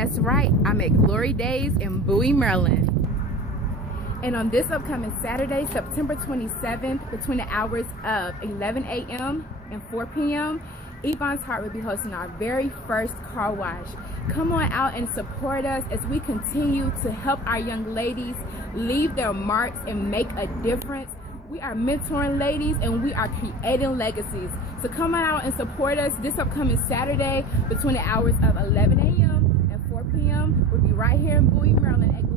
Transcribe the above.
That's right, I'm at Glory Days in Bowie, Maryland. And on this upcoming Saturday, September 27th, between the hours of 11 a.m. and 4 p.m., Yvonne's Heart will be hosting our very first car wash. Come on out and support us as we continue to help our young ladies leave their marks and make a difference. We are mentoring ladies and we are creating legacies. So come on out and support us this upcoming Saturday between the hours of 11 a.m. and 4 p.m. We'll be right here in Bowie, Maryland at